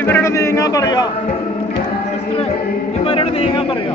ഇവരോട് നീങ്ങാൻ പറയാ, ഇവരോട് നീങ്ങാൻ പറയാ.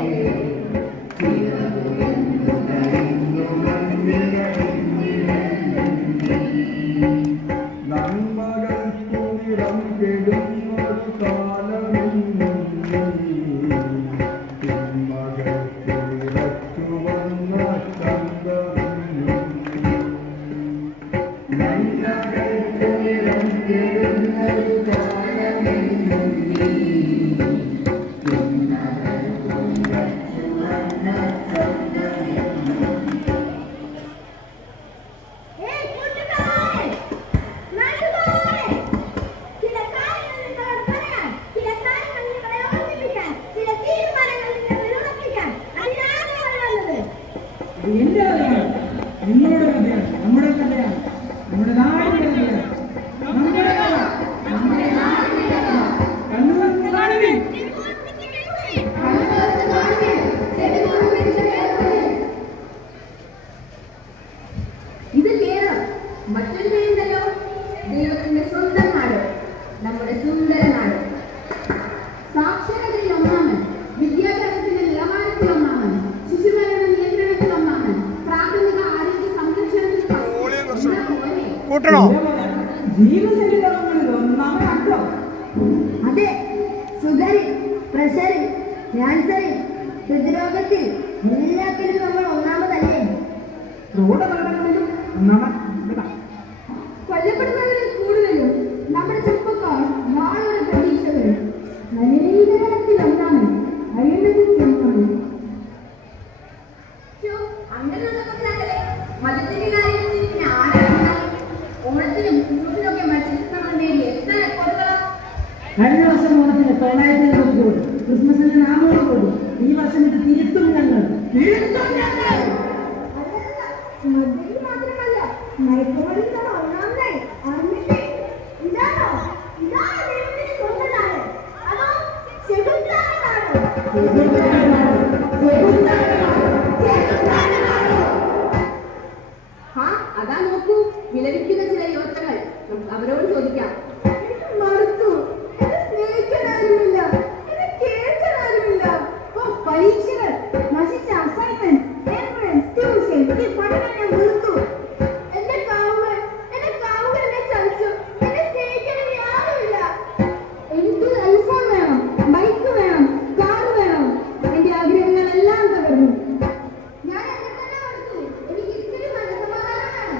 കൂട്ടണോ? അതെ, ഷുഗറിൽ, പ്രഷറിൽ, ക്യാൻസറിൽ, ഹൃദ്രോഗത്തിൽ എല്ലാത്തിലും നമ്മൾ ഒന്നാമതല്ലേ? കൊല്ലപ്പെടുന്നവരിൽ കൂടുതലും നമ്മുടെ ചെറുപ്പക്കാർ നാളെ പ്രതീക്ഷകൾ നവീകരണത്തിൽ ഒന്നാണ്, അഴിമതിയിൽ ഒന്നാണ്. അങ്ങനെയുള്ള മതത്തിന്റെ കാര്യത്തിൽ ഓണത്തിനും ക്രിസ്മസിനൊക്കെ മത്സരിച്ച് നേടി എത്ര റെക്കോർഡുകളാ? കഴിഞ്ഞ വർഷം ഓണത്തിന് 900 കോടി, ക്രിസ്മസിന് 400 കോടി. ഈ വർഷം ഇത് തിരുത്തും ഞങ്ങൾ. മാത്രമല്ല മയക്കുമരുന്ന് ഒന്നാമതായി അറിഞ്ഞിട്ട് ഇതാണോ സ്വന്തമാണ് അതോ അതാ നോക്കൂ, വിലപിക്കുന്ന ചില യുവത്വങ്ങൾ. അവരോട് ചോദിക്കാം. മടുത്തു, എന്നെ സ്നേഹിക്കാൻ ആരുമില്ല, എന്നെ കേൾക്കാൻ ആരുമില്ല. പരീക്ഷകൾ, നശിച്ച അസൈൻമെന്റ്, ട്യൂഷൻ, ഈ പഠനം ഞാൻ വെറുത്തു. എന്റെ കാവുകൾ എന്നെ ചതിച്ചു. എന്നെ സ്നേഹിക്കാൻ ഇനി ആരുമില്ല. എനിക്ക് ഐഫോൺ വേണം, ബൈക്ക് വേണം, കാർ വേണം. എന്റെ ആഗ്രഹങ്ങളെല്ലാം തകർന്നു. ഞാൻ എന്നെ തന്നെ മടുത്തു. എനിക്ക് ഇത്തിരി മനസ്സമാധാനമാണ്.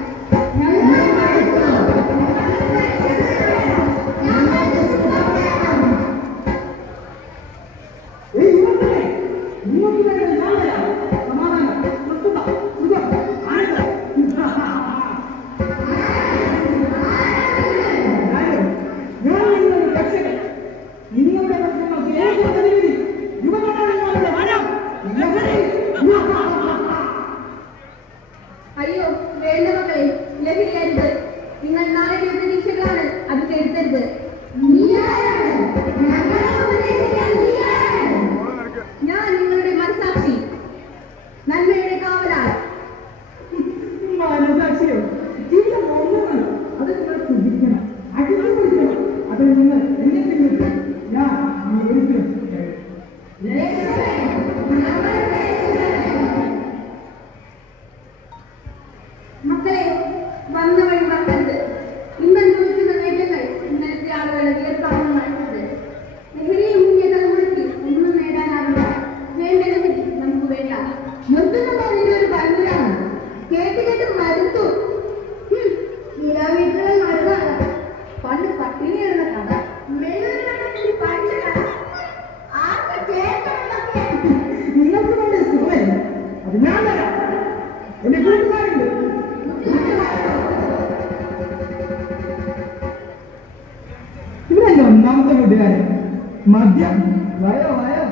മദ്യം വയോ വയോ.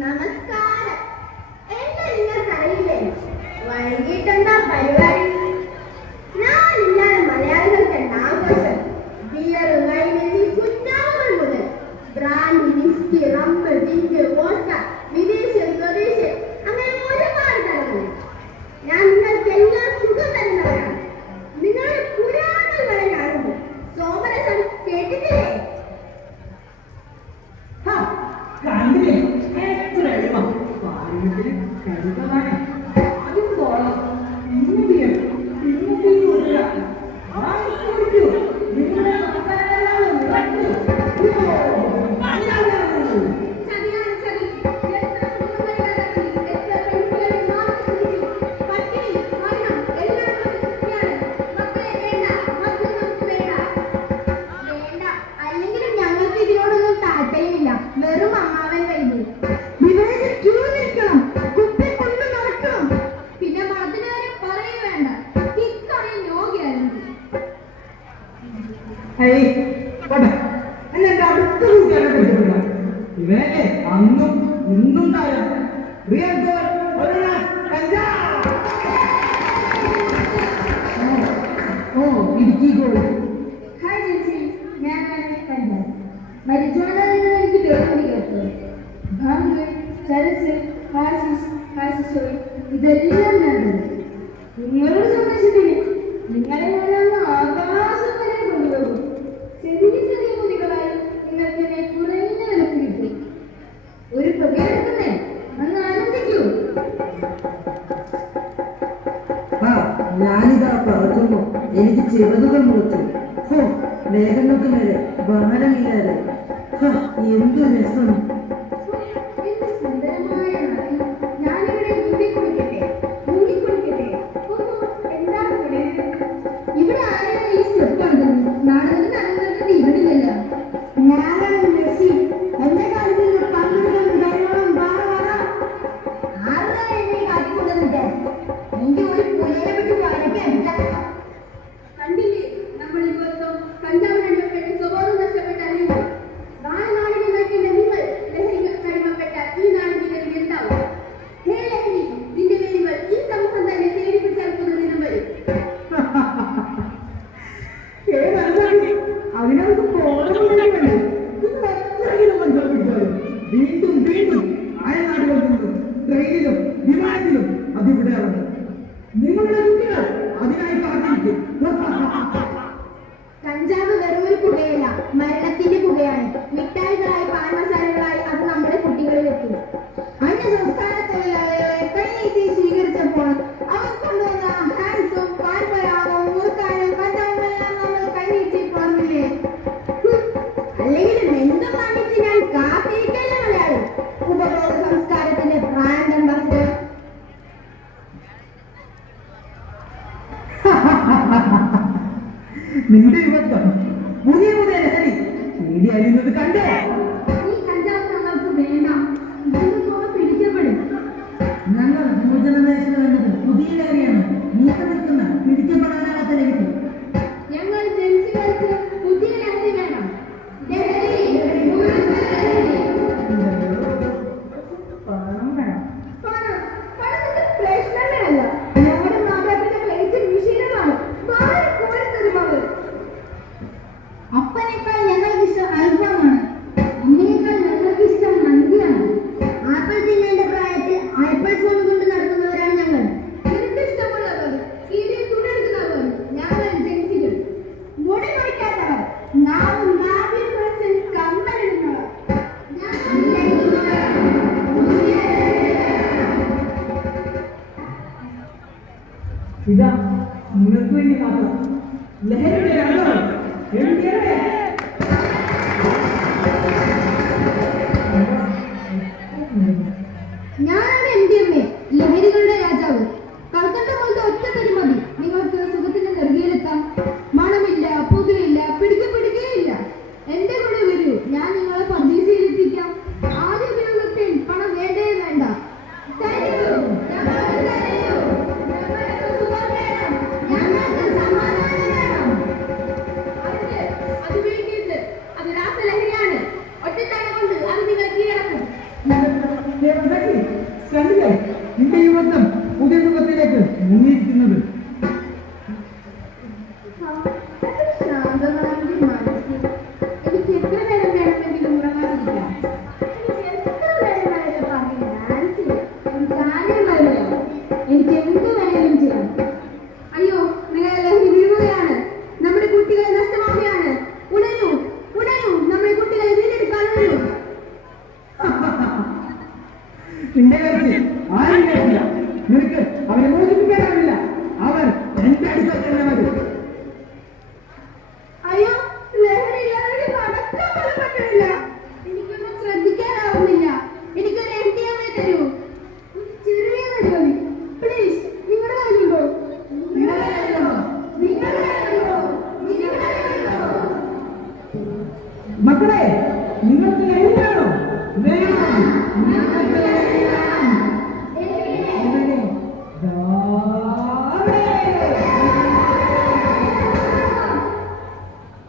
നമസ്കാരം. എന്നെ നിങ്ങൾക്കറിയില്ലേ? വൈകിട്ടെന്താ പരിപാടി? ഞാനില്ലാതെ മലയാളികൾക്ക് ആഘോഷം. ബിയർ, വൈൻ എന്നീ കുഞ്ഞാവുകൾ മുതൽ ബ്രാൻഡി, വിസ്കി, റമ്മ്, ജിഞ്ച്, വോഡ്ക, വിദേശം, സ്വദേശം, അങ്ങനെ ഒരുപാട് തരങ്ങൾ. ഞാൻ നിങ്ങൾക്കെല്ലാം സുഖം തരുന്നവരാണ്. നിങ്ങളുടെ പുരാണങ്ങൾ വരെ കാണുന്നു. സോമരസം കേട്ടിട്ടില്ലേ? കണ്ടില്ലേ എത്ര എളുപ്പം. പാരമ്പര്യം കരുതലാണ്. അതും പോണം. ഇന്ന് ബിയർ, ഇന്ന് ടീ കുടിക്കുക. കുടിക്കൂ. നിങ്ങളുടെ മക്കളെല്ലാം ഉറക്കൂ. ചതിയാണ് ചതി. എത്ര കുടുംബങ്ങളിലാണ് എത്ര പെൺകുട്ടികളെ മാറ്റി പിടിച്ചു. പട്ടിണി, മരണം എല്ലാം സത്യമാണ്. മക്കളെ വേണ്ട, മക്കൾ നമുക്ക് വേണ്ട. വേണ്ട, അല്ലെങ്കിലും ഞങ്ങൾക്ക് ഇതിനോടൊന്നും താല്പര്യമില്ല. വെറും അമ്മാവൻ കഴിഞ്ഞു. വിവേചനം ക്യൂ നിൽക്കണം, കുപ്പി കൊണ്ട് നടക്കണം. പിന്നെ മതത്തിന് കാര്യം പറയേ വേണ്ട. ഇക്കറിയും രോഗിയായിരുന്നു. ഏയ് പോട്ടെ. എന്നെ എന്റെ അടുത്ത കൂട്ടുകാരെ പിടിച്ചിട്ടില്ല. ഇവനല്ലേ അന്നും ഇന്നും താരം. റിയൽ ഗോൾ ഒരു കഞ്ചാവ്. ഓ ഇടുക്കി ഗോൾ. ഹായ് ചേച്ചി, ഞാനാണ് കണ്ടാൽ. മരിജോണ എനിക്ക് പേര് കേട്ടത്. ഭാംഗ്, ചരസ്, ഹാസിസ്, ഹാസിസോയ് ഇതെല്ലാം ഞാനുണ്ട്. നിങ്ങളുടെ സന്തോഷത്തിന് നിങ്ങളെ ഞാനങ്ങ് ആകാശം വരെ കൊണ്ടുപോകും. ചെറിയ ചെറിയ കുതികളായി നിങ്ങൾക്ക് എന്നെ കുറഞ്ഞ വിലക്ക് കിട്ടും. ഒരു പുകയെടുക്കുന്നേ, അങ്ങ് ആനന്ദിക്കൂ. ആ ഞാനിതാ പറക്കുന്നു. എനിക്ക് ചെറുതുകൾ മുളച്ചു. ഹോ മേഘങ്ങൾക്ക് മേലെ ഭാരമില്ലാതെ. എന്ത് രസം. എന്ത് സുന്ദരമായ നദി. ഞാനിവിടെ നീന്തിക്കുളിക്കട്ടെ, മുങ്ങിക്കുളിക്കട്ടെ. എന്താണ് ഇവിടെ? ഇവിടെ ആരാണ് ഈ സ്റ്റെപ്പ് കണ്ടത്? നാടകത്തിൽ നടന്നത് ഇവിടില്ലല്ലോ. ഞാനാണ് മെസ്സി. എന്റെ കാലത്തിൽ പന്തുകളും ധൈര്യവും ആരാ എന്നെ കാട്ടിക്കൊണ്ടതിട്ട്? എനിക്ക് ഒരു പുലയെ പറ്റി വരയ്ക്കല്ല. കണ്ടില്ലേ നമ്മൾ ഇവർക്കും കഞ്ചാവിനെ പെട്ട് സ്വഭാവം നഷ്ടപ്പെട്ട അറിയുമോ? നാടിനെ നയിക്കേണ്ട നിങ്ങൾ ലഹരികൾ കഴിമപ്പെട്ട ഈ നാടിന്റെ എന്താവും? ഹേ ലഹരി, നിന്റെ വേരുകൾ ഈ സമൂഹം തന്നെ തേടി പിടിച്ചെടുക്കുന്ന ദിനം വരും. അതിനകത്ത് പോകണമെന്നല്ലേ നിങ്ങൾ എത്രയെങ്കിലും മനസ്സിലാക്കിയാലും വീണ്ടും വീണ്ടും അയൽനാടുകളിൽ നിന്നും ട്രെയിനിലും വിമാനത്തിലും അതിവിടെ ഇറങ്ങും. നിങ്ങളുടെ കുട്ടികൾ അതിനായി കാത്തിരിക്കും. കഞ്ചാവ് വെറും ഒരു പുകയല്ല, മരണത്തിന്റെ പുകയാണ്. മിഠായികളായി, പാൻ മസാലകളായി അത് നമ്മുടെ കുട്ടികളിൽ എത്തും. അന്യ സംസ്ഥാനത്തൊഴിലാളികളെ കൈനീട്ടി സ്വീകരിച്ചപ്പോൾ അവർ കൊണ്ടുവന്ന ഹാൻസും പാൽപ്പരാവും മുറുക്കാനും കഞ്ചാവുമെല്ലാം നമ്മൾ കൈനീട്ടി പറഞ്ഞില്ലേ? അല്ലെങ്കിലും എന്തും വാങ്ങിച്ച് ഞാൻ കാത്തിരിക്കല്ല മലയാളി. ഉപഭോഗ സംസ്കാരത്തിന്റെ ബ്രാൻഡ് അംബാസിഡർ. നിന്റെ യുവത്വം പുതിയ പുതിയ ലഹരി പേടി അറിയുന്നത് കണ്ടേ. ഈ കഞ്ചാവ് ഞങ്ങൾക്ക് വേണ്ട. ഇതൊന്നും പിടിക്കപ്പെടും. ഞങ്ങൾ യുവജനദേശം വേണ്ടത് പുതിയ ലഹരിയാണ്. നീക്കം നിൽക്കുന്ന പിടിക്കപ്പെടാനാകാത്ത ലഹരി. ഞങ്ങൾ ജൻസികൾക്ക് പുതിയ ലഹരി വേണം. ലഹരി, മുഴുവൻ ലഹരി. പണം വേണം. പണം, പണത്തിന്റെ പ്രശ്നമല്ല. ഞങ്ങളുടെ മാതാപിതാക്കൾ ഏറ്റവും വിശീലമാണ്. അപ്പനേക്കാൾ ഞങ്ങൾക്ക് ഇഷ്ടം അൽഫാമാണ്. അമ്മയേക്കാൾ ഞങ്ങൾക്ക് ഇഷ്ടം മന്തിയാണ്. ആപ്പിൾ തിന്നേണ്ട പ്രായത്തിൽ ആപ്പിൾ ഫോൺ കൊണ്ട് നടക്കുന്നവരാണ് ഞങ്ങൾ. ഇഷ്ടമുള്ളവർ, കീഴിൽ തുണിയെടുക്കുന്നവർ, ഞങ്ങൾ ജൻസികൾ. മുടി മുറിക്കാത്തവർ, നാവും നാവിൽ കുറച്ച് കമ്മലിടുന്നവർ. ഇതാ നിങ്ങൾക്ക് വേണ്ടി മാത്രം ലഹരിയുടെ രംഗം എഴുതിയേ. ഞാനാണ് എന്റെ അമ്മ, ലഹരികളുടെ രാജാവ്. കൽക്കട്ട പോലത്തെ ഒറ്റ തരി മതി നിങ്ങൾക്ക് സുഖത്തിന്റെ നെറുകയിലെത്താം. മണമില്ല, പുകയില്ല, പിടിക്കപ്പെടുകയില്ല. എന്റെ കൂടെ വരൂ, ഞാൻ നിങ്ങളെ പദ്ധതിയിലെത്തിക്കാം. ആദ്യ ഉപയോഗത്തിൽ പണം വേണ്ടേ വേണ്ട. തരൂ, ഞങ്ങൾക്ക് തരൂ. ഞങ്ങൾക്ക് സുഖം വേണം. കണ്ടില്ലേ നിന്റെ യുവത്വം പുതിയ യുഗത്തിലേക്ക് മുങ്ങിയിരിക്കുന്നത്. ശാന്തമായൊരു മനസ്സ്. എനിക്ക് എത്ര നേരം വേണമെങ്കിലും ഉറങ്ങാതിരിക്കാം. എനിക്ക് എത്ര നേരം വേണമെങ്കിലും പറഞ്ഞ് ഡാൻസ് ചെയ്യാം. എനിക്ക് ആരെയും അറിയില്ല. എനിക്ക് എന്ത് വേണമെങ്കിലും ചെയ്യാം. അയ്യോ, നിങ്ങൾ ലഹരി വീഴുകയാണ്. നമ്മുടെ കുട്ടികളെ നഷ്ടമാവുകയാണ്. ഉണരൂ, ഉണരൂ, നമ്മുടെ കുട്ടികളെ വീണ്ടെടുക്കാൻ ഉണരൂ. നിന്റെ കരുത്ത് ആരും കഴിക്കില്ല. നിനക്ക് അവരെ മോചിപ്പിക്കാനാവില്ല. അവർ എന്റെ അടുത്ത് തന്നെ വരും. അയ്യോ, ലഹരി നടക്കാൻ പോലും പറ്റുന്നില്ല. എനിക്കൊന്നും ശ്രദ്ധിക്കാനാവുന്നില്ല. എനിക്കൊരു MDMA തരൂ. ഒരു ചെറിയ മതി. പ്ലീസ്, നിങ്ങളുടെ കയ്യിലുണ്ടോ? മക്കളെ, നിങ്ങൾക്ക് ലഹരി വേണോ? വേണം. ഞങ്ങൾക്ക് ലഹരി വേണം. എവിടെ?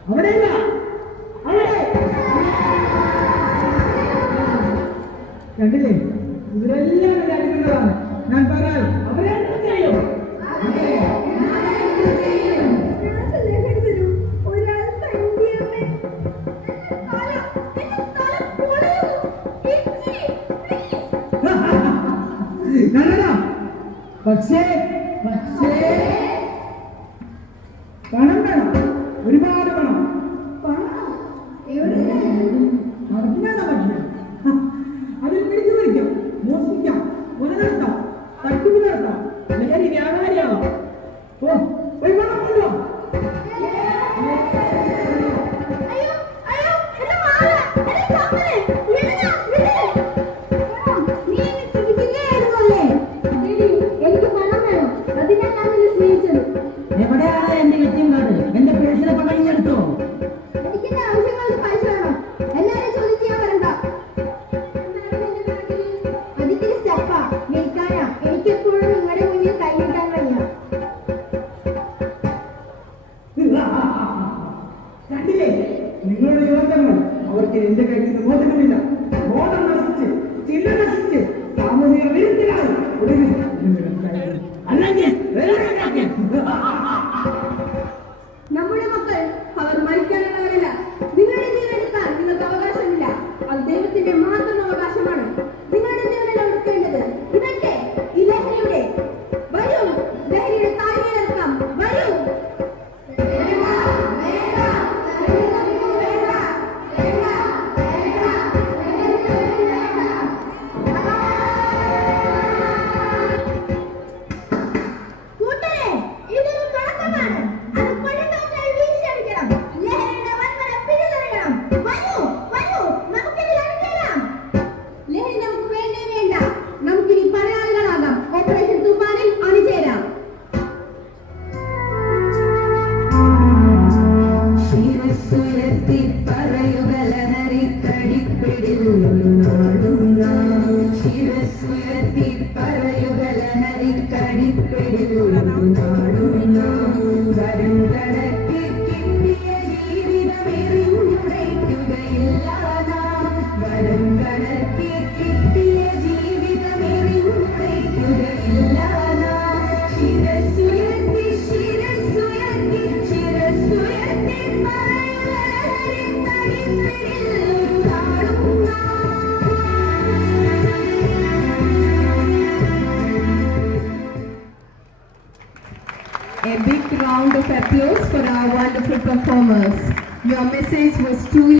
അവിടെയല്ല, അവിടെ. കണ്ടില്ലേ, ഇവരെല്ലാം ഇവിടെ അടിക്കുന്നതാണ്. ഞാൻ പറയാം, അവരെ എന്ത് ചെയ്യും? ഞങ്ങൾക്ക് ലഹരി തരൂ. ഒരൽപ്പം MDMA. എന്റെ തല പൊളിയുന്നു. ഇച്ചിരി, please. കണ്ടോ? പക്ഷേ പണം വേണം, ഒരുപാട് പണം. പണം എവിടെ? അതിനാണ് പറ്റില്ല. അതിൽ പിടിച്ചു പറിക്കാം, മോഷ്ടിക്കാം, കൊല നടത്താം, തട്ടിപ്പ് നടത്താം, ലഹരി വ്യാപാരിയാവാം. ഓ, ഒരു പണം കൊണ്ടോ? അയ്യോ, അയ്യോ, എന്റെ മാല, എന്റെ കമ്മല്, വിടടാ, വിട്. നീ എന്നെ ചതിക്കുകയായിരുന്നല്ലേ? ശരി, എനിക്ക് പണം വേണം. അതിനാ ഞാൻ നിന്നെ സ്നേഹിച്ചത്. എവിടെയാണ് എന്റെ എത്തിയും കാർഡ്? എന്റെ പേഴ്സിലെ പണം എടുത്തോ? എനിക്ക് എന്റെ ആവശ്യങ്ങൾക്ക് പൈസ വേണം. എല്ലാവരും ചോദ്യം ചെയ്യാൻ വരണ്ട. എന്താണ് എന്റെ കണക്കിന്? അതിത്തിരി സ്റ്റെപ്പാ, നിൽക്കാനാ. എനിക്കെപ്പോഴും നിങ്ങളുടെ മുന്നിൽ കൈയിട്ടാൻ വയ്യ. കണ്ടില്ലേ, നിങ്ങളുടെ യുവജനങ്ങൾ അവർക്ക് എന്റെ കയ്യിൽ നിന്ന് മോചനമില്ല. ബോധം നശിച്ച്, ചില്ല നശിച്ച്, സാമൂഹിക വിരുദ്ധരായി ഒടുവിൽ അല്ലെങ്കിൽ നമ്മുടെ മക്കൾ അവർ മരിക്കാനുള്ളവരല്ല. നിങ്ങളുടെ ജീവൻ എടുക്കാൻ നിങ്ങൾക്ക് അവകാശമില്ല. അത് ദൈവത്തിന്റെ മാത്രം അവകാശമാണ്. നിങ്ങളുടെ ജീവനല്ല എടുക്കേണ്ടത്. ഇവന്റെ ഈ ലഹരിയുടെ വരൂ, ലഹരിയുടെ താഴ്മയിലെത്താം. വരൂ. കൂട്ടരെ, ഇതൊരു തുടക്കമാണ്. അത് കൊടുങ്കാറ്റായി വീശിയടിക്കണം. ലഹരിയുടെ വൻമര പിഴുതെറിയണം. വരൂ, വരൂ, നമുക്കിതിൽ അണിചേരാം. ലഹരി നമുക്ക് വേണ്ടേ വേണ്ട. നമുക്കിനി പടയാളികളാകാം. ഓപ്പറേഷൻ തൂഫാനിൽ അണിചേരാം. ശിരസ്സുയർത്തി പറയുക ലഹരിക്കടിപ്പിടിൽ ഒരു നാടും നാം. ശിരസ്സുയർത്തി പറയുക ലഹരിക്കടിപ്പിടിൽ ഒരു നാടും നാം. വരും കണക്കിൽ കിട്ടിയ ജീവിതമെറിഞ്ഞുടയ്ക്കുകയില്ല നാം. വരും കണക്കിൽ കിട്ടിയ ജീവിതമെറിഞ്ഞുടയ്ക്കുകയില്ല നാം. ശിരസ്സുയർത്തി, ശിരസ്സുയർത്തി, ശിരസ്സുയർത്തി പറയുക ലഹരിക്കടിപ്പിടിൽ ഒരു നാടും നാം. A big round of applause for our wonderful performers. Your message was truly